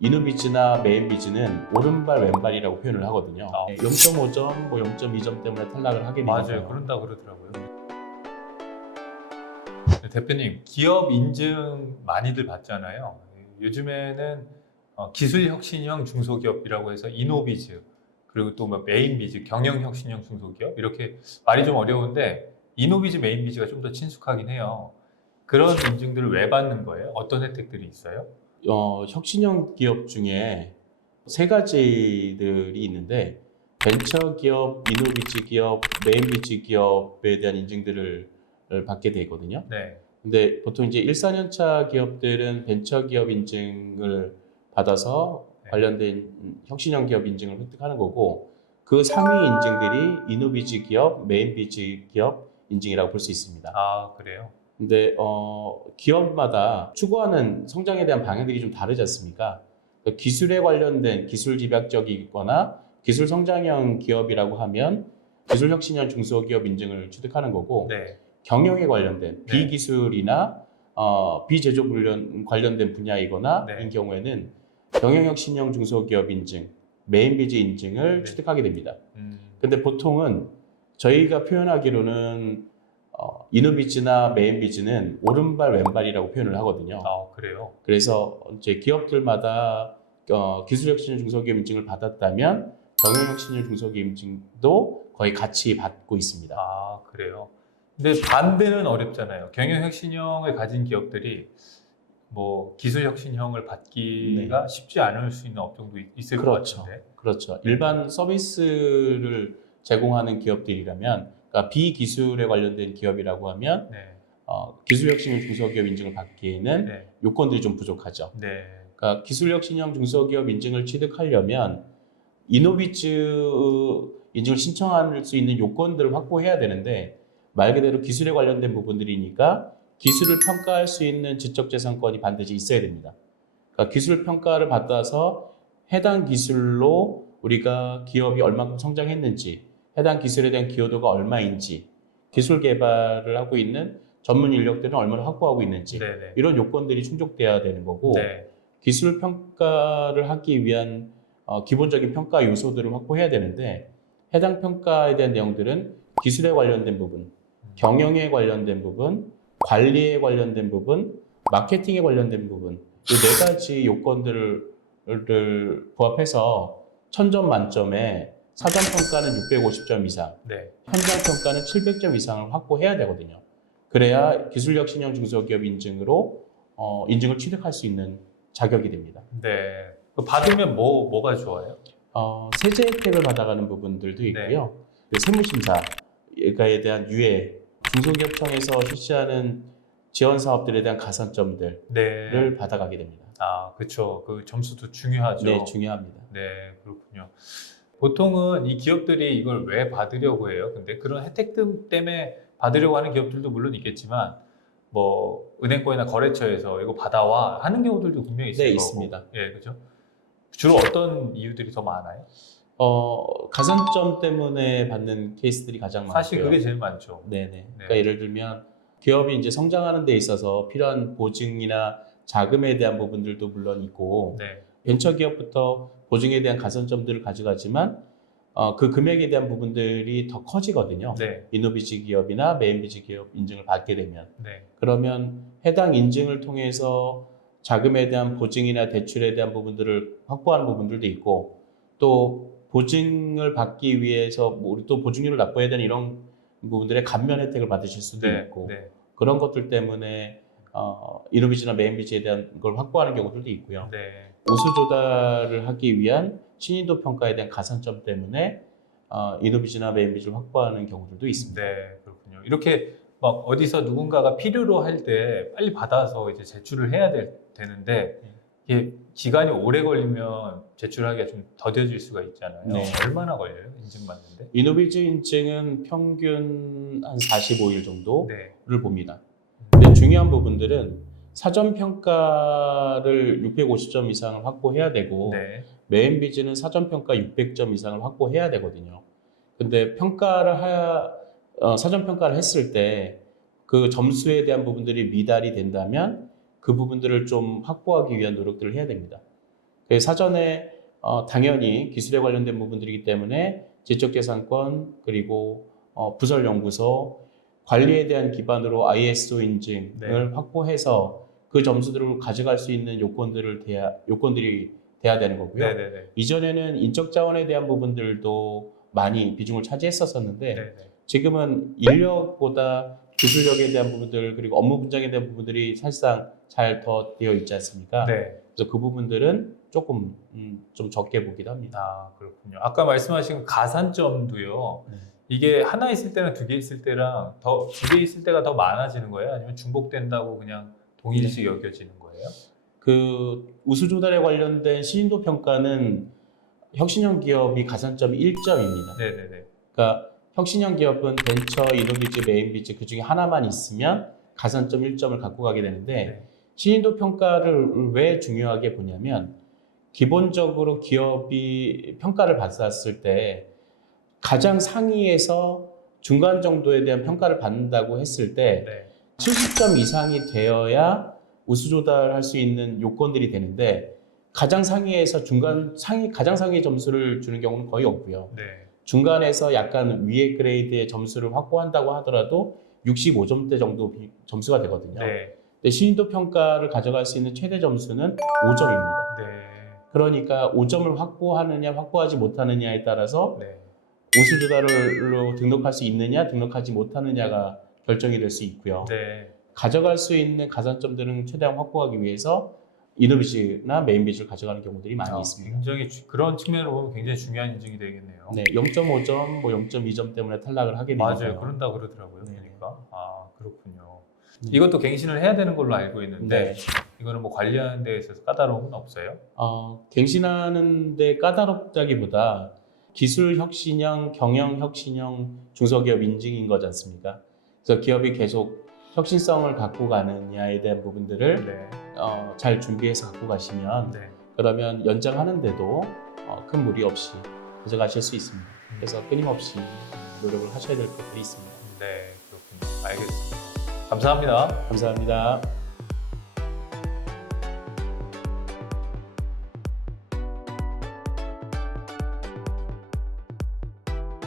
이누비즈나 메인비즈는 오른발 왼발이라고 표현을 하거든요. 0.5점, 0.2점 때문에 탈락을 하게 되니까요. 맞아요. 그런다 그러더라고요. 대표님, 기업 인증 많이들 받잖아요. 요즘에는 기술혁신형 중소기업이라고 해서 이노비즈, 그리고 또 뭐 메인비즈, 경영혁신형 중소기업, 이렇게 말이 좀 어려운데 이노비즈, 메인비즈가 좀 더 친숙하긴 해요. 그런 인증들을 왜 받는 거예요? 어떤 혜택들이 있어요? 혁신형 기업 중에 세 가지들이 있는데 벤처기업, 이노비즈 기업, 메인비즈 기업에 대한 인증들을 받게 되거든요. 네. 근데 보통 이제 1, 4년차 기업들은 벤처기업 인증을 받아서 네. 관련된 혁신형 기업 인증을 획득하는 거고, 그 상위 인증들이 이노비즈 기업, 메인비즈 기업 인증이라고 볼 수 있습니다. 아, 그래요? 근데 기업마다 추구하는 성장에 대한 방향들이 좀 다르지 않습니까? 그러니까 기술에 관련된 기술 집약적이거나 기술 성장형 기업이라고 하면 기술 혁신형 중소기업 인증을 취득하는 거고, 네. 경영에 관련된 네. 비기술이나 비제조 관련된 분야이거나 네. 인 경우에는 경영혁신형 중소기업 인증, 메인비즈 인증을 네. 취득하게 됩니다. 근데 보통은 저희가 표현하기로는 이노비즈나 메인비즈는 오른발 왼발이라고 표현을 하거든요. 아, 그래요? 그래서 이제 기업들마다 기술혁신형 중소기업 인증을 받았다면 경영혁신형 중소기업 인증도 거의 같이 받고 있습니다. 아, 그래요? 근데 반대는 어렵잖아요. 경영혁신형을 가진 기업들이 뭐 기술혁신형을 받기가 쉽지 않을 수 있는 업종도 있을 그렇죠. 것 같은데. 그렇죠. 일반 서비스를 제공하는 기업들이라면, 그러니까 비기술에 관련된 기업이라고 하면 네. 기술혁신형 중소기업 인증을 받기에는 네. 요건들이 좀 부족하죠. 네. 그러니까 기술혁신형 중소기업 인증을 취득하려면 이노비즈 인증을 신청할 수 있는 요건들을 확보해야 되는데, 말 그대로 기술에 관련된 부분들이니까 기술을 평가할 수 있는 지적재산권이 반드시 있어야 됩니다. 그러니까 기술 평가를 받아서 해당 기술로 우리가 기업이 얼마큼 성장했는지, 해당 기술에 대한 기여도가 얼마인지, 기술 개발을 하고 있는 전문 인력들은 얼마나 확보하고 있는지, 네네. 이런 요건들이 충족돼야 되는 거고, 네. 기술 평가를 하기 위한 기본적인 평가 요소들을 확보해야 되는데, 해당 평가에 대한 내용들은 기술에 관련된 부분, 경영에 관련된 부분, 관리에 관련된 부분, 마케팅에 관련된 부분, 이 네 가지 요건들을 부합해서 1000점 만점에 사전 평가는 650점 이상, 네. 현장 평가는 700점 이상을 확보해야 되거든요. 그래야 기술혁신형 중소기업 인증으로 인증을 취득할 수 있는 자격이 됩니다. 네. 그 받으면 뭐가 좋아요? 세제 혜택을 받아가는 부분들도 있고요. 네. 세무심사에 대한 유예, 중소기업청에서 실시하는 지원 사업들에 대한 가산점들을 네. 받아가게 됩니다. 아, 그렇죠. 그 점수도 중요하죠. 네, 중요합니다. 네, 그렇군요. 보통은 이 기업들이 이걸 왜 받으려고 해요? 근데 그런 혜택들 때문에 받으려고 하는 기업들도 물론 있겠지만, 뭐 은행권이나 거래처에서 이거 받아와 하는 경우들도 분명히 있을 네, 거고. 있습니다. 예, 그죠? 주로 어떤 이유들이 더 많아요? 가산점 때문에 받는 케이스들이 가장 많고요. 사실 그게 제일 많죠. 네네. 그러니까 예를 들면 기업이 이제 성장하는 데 있어서 필요한 보증이나 자금에 대한 부분들도 물론 있고, 네. 벤처기업부터 보증에 대한 가산점들을 가져가지만 그 금액에 대한 부분들이 더 커지거든요. 네. 이노비즈 기업이나 메인비즈 기업 인증을 받게 되면. 네. 그러면 해당 인증을 통해서 자금에 대한 보증이나 대출에 대한 부분들을 확보하는 부분들도 있고, 또 보증을 받기 위해서 우리 또 보증률을 납부해야 되는 이런 부분들의 감면 혜택을 받으실 수도 네. 있고, 네. 그런 것들 때문에 이노비즈나 메인비즈에 대한 걸 확보하는 경우들도 있고요. 네. 우수 조달을 하기 위한 신인도 평가에 대한 가산점 때문에 이노비즈나 메인비즈를 확보하는 경우들도 있습니다. 네, 그렇군요. 이렇게 막 어디서 누군가가 필요로 할 때 빨리 받아서 이제 제출을 해야 되는데, 이게 기간이 오래 걸리면 제출하기가 좀 더뎌질 수가 있잖아요. 네. 얼마나 걸려요? 인증받는데? 이노비즈 인증은 평균 한 45일 정도를 네. 봅니다. 근데 중요한 부분들은 사전 평가를 650점 이상을 확보해야 되고, 네. 메인비즈는 사전 평가 600점 이상을 확보해야 되거든요. 근데 사전 평가를 했을 때 그 점수에 대한 부분들이 미달이 된다면 그 부분들을 좀 확보하기 위한 노력들을 해야 됩니다. 사전에 당연히 기술에 관련된 부분들이기 때문에 지적재산권 그리고 부설연구소 관리에 대한 기반으로 ISO 인증을 네. 확보해서 그 점수들을 가져갈 수 있는 요건들이 돼야 되는 거고요. 네네네. 이전에는 인적 자원에 대한 부분들도 많이 비중을 차지했었는데 네네. 지금은 인력보다 기술력에 대한 부분들 그리고 업무 분장에 대한 부분들이 사실상 잘 더 되어 있지 않습니까? 네. 그래서 그 부분들은 조금 좀 적게 보기도 합니다. 아, 그렇군요. 아까 말씀하신 가산점도요. 네. 이게 하나 있을 때랑 두 개 있을 때랑 두 개 있을 때가 더 많아지는 거예요? 아니면 중복된다고 그냥 동일시 여겨지는 거예요? 그 우수 조달에 관련된 신인도 평가는 혁신형 기업이 가산점이 1점입니다. 네네네. 그러니까 혁신형 기업은 벤처, 이노비즈, 메인비즈 그 중에 하나만 있으면 가산점 1점을 갖고 가게 되는데 네. 신인도 평가를 왜 중요하게 보냐면 기본적으로 기업이 평가를 받았을 때 가장 상위에서 중간 정도에 대한 평가를 받는다고 했을 때 네. 70점 이상이 되어야 우수 조달할 수 있는 요건들이 되는데 가장 상위에서 가장 상위 점수를 주는 경우는 거의 없고요. 네. 중간에서 약간 위의 그레이드의 점수를 확보한다고 하더라도 65점대 정도 점수가 되거든요. 네. 근데 신인도 평가를 가져갈 수 있는 최대 점수는 5점입니다. 네. 그러니까 5점을 확보하느냐 확보하지 못하느냐에 따라서 네. 우수 조달로 등록할 수 있느냐 등록하지 못하느냐가 결정이 될 수 있고요. 네. 가져갈 수 있는 가산점들은 최대한 확보하기 위해서 이노비즈나 메인비즈를 가져가는 경우들이 많이 있습니다. 굉장히 그런 측면으로 보면 굉장히 중요한 인증이 되겠네요. 네, 0.5점, 뭐 0.2점 때문에 탈락을 하게 되니까. 맞아요. 그런다 그러더라고요. 네. 그러니까. 아, 그렇군요. 네. 이것도 갱신을 해야 되는 걸로 알고 있는데 네. 이거는 뭐 관리하는 데 있어서 까다로움은 없어요? 갱신하는 데 까다롭다기보다 기술 혁신형, 경영 혁신형 중소기업 인증인 거지 않습니까? 그래서 기업이 계속 혁신성을 갖고 가느냐에 대한 부분들을 네. 잘 준비해서 갖고 가시면 네. 그러면 연장하는데도 큰 무리 없이 가져가실 수 있습니다. 그래서 끊임없이 노력을 하셔야 될 것들이 있습니다. 네, 그렇군요. 알겠습니다. 감사합니다. 감사합니다.